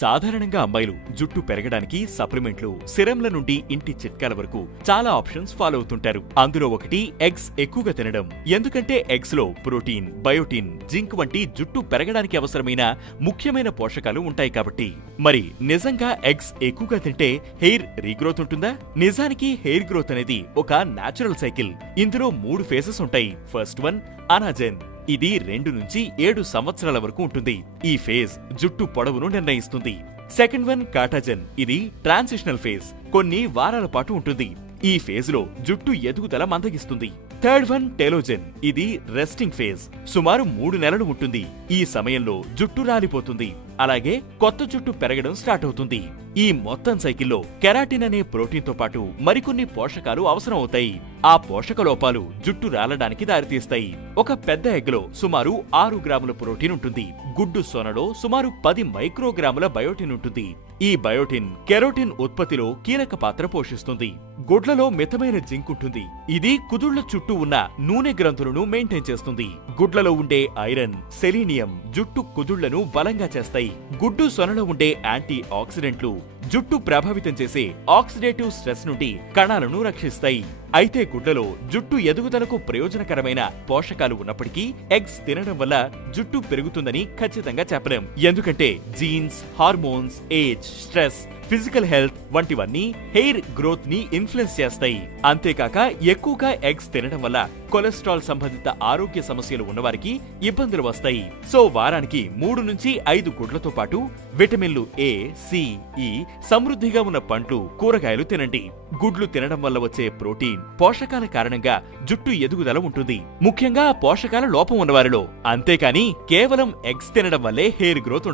సాధారణంగా అమ్మాయిలు జుట్టు పెరగడానికి సప్లిమెంట్లు, సిరంల నుండి ఇంటి చిట్కాల వరకు చాలా ఆప్షన్స్ ఫాలో అవుతుంటారు. అందులో ఒకటి ఎగ్స్ ఎక్కువగా తినడం. ఎందుకంటే ఎగ్స్ లో ప్రోటీన్, బయోటిన్, జింక్ వంటి జుట్టు పెరగడానికి అవసరమైన ముఖ్యమైన పోషకాలు ఉంటాయి కాబట్టి. మరి నిజంగా ఎగ్స్ ఎక్కువగా తింటే హెయిర్ రీగ్రోత్ ఉంటుందా? నిజానికి హెయిర్ గ్రోత్ అనేది ఒక నేచురల్ సైకిల్. ఇందులో 3 ఫేజెస్ ఉంటాయి. First one anagen. ఇది 2 నుంచి 7 సంవత్సరాల వరకు ఉంటుంది. ఈ ఫేజ్ జుట్టు పొడవును నిర్ణయిస్తుంది. Second one catagen. ఇది ట్రాన్సిషనల్ ఫేజ్, కొన్ని వారాల పాటు ఉంటుంది. ఈ ఫేజ్ లో జుట్టు ఎదుగుదల మందగిస్తుంది. Third one telogen. ఇది రెస్టింగ్ ఫేజ్, సుమారు 3 నెలలు ఉంటుంది. ఈ సమయంలో జుట్టు రాలిపోతుంది, అలాగే కొత్త జుట్టు పెరగడం స్టార్ట్ అవుతుంది. ఈ మొత్తం సైకిల్లో కెరాటిన్ అనే ప్రోటీన్ తో పాటు మరికొన్ని పోషకాలు అవసరం అవుతాయి. ఆ పోషక లోపాలు జుట్టు రాలడానికి దారితీస్తాయి. ఒక పెద్ద ఎగ్లో సుమారు 6 గ్రాముల ప్రోటీన్ ఉంటుంది. గుడ్డు సొనలో సుమారు 10 మైక్రోగ్రాముల బయోటిన్ ఉంటుంది. ఈ బయోటిన్ కెరోటిన్ ఉత్పత్తిలో కీలక పాత్ర పోషిస్తుంది. గుడ్లలో మితమైన జింక్ ఉంటుంది. ఇది కుదుళ్ల చుట్టూ ఉన్న నూనె గ్రంథులను మెయింటైన్ చేస్తుంది. గుడ్లలో ఉండే ఐరన్, సెలీనియం జుట్టు కుదుళ్లను బలంగా చేస్తాయి. గుడ్డు సొనలో ఉండే యాంటీ ఆక్సిడెంట్లు జుట్టు ప్రభావితం చేసే ఆక్సిడేటివ్ స్ట్రెస్ నుండి కణాలను రక్షిస్తాయి. అయితే గుడ్లలో జుట్టు ఎదుగుదలకు ప్రయోజనకరమైన పోషకాలు ఉన్నప్పటికీ ఎగ్స్ తినడం వల్ల జుట్టు పెరుగుతుందని ఖచ్చితంగా చెప్పలేం. ఎందుకంటే genes, hormones, age, stress, physical health వంటివన్నీ హెయిర్ గ్రోత్ ని ఇన్ఫ్లుయెన్స్ చేస్తాయి. అంతేకాక ఎక్కువగా ఎగ్స్ తినడం వల్ల కొలెస్ట్రాల్ సంబంధిత ఆరోగ్య సమస్యలు ఉన్నవారికి ఇబ్బందులు వస్తాయి. సో వారానికి 3 నుంచి 5 గుడ్లతో పాటు విటమిన్లు ఏ, సి, ఈ సమృద్ధిగా ఉన్న పండ్లు, కూరగాయలు తినండి. గుడ్లు తినడం వల్ల వచ్చే ప్రోటీన్, పోషకాల కారణంగా జుట్టు ఎదుగుదల ఉంటుంది, ముఖ్యంగా పోషకాల లోపం ఉన్నవారిలో. అంతేకాని కేవలం ఎగ్స్ తినడం వల్లే హెయిర్ గ్రోత్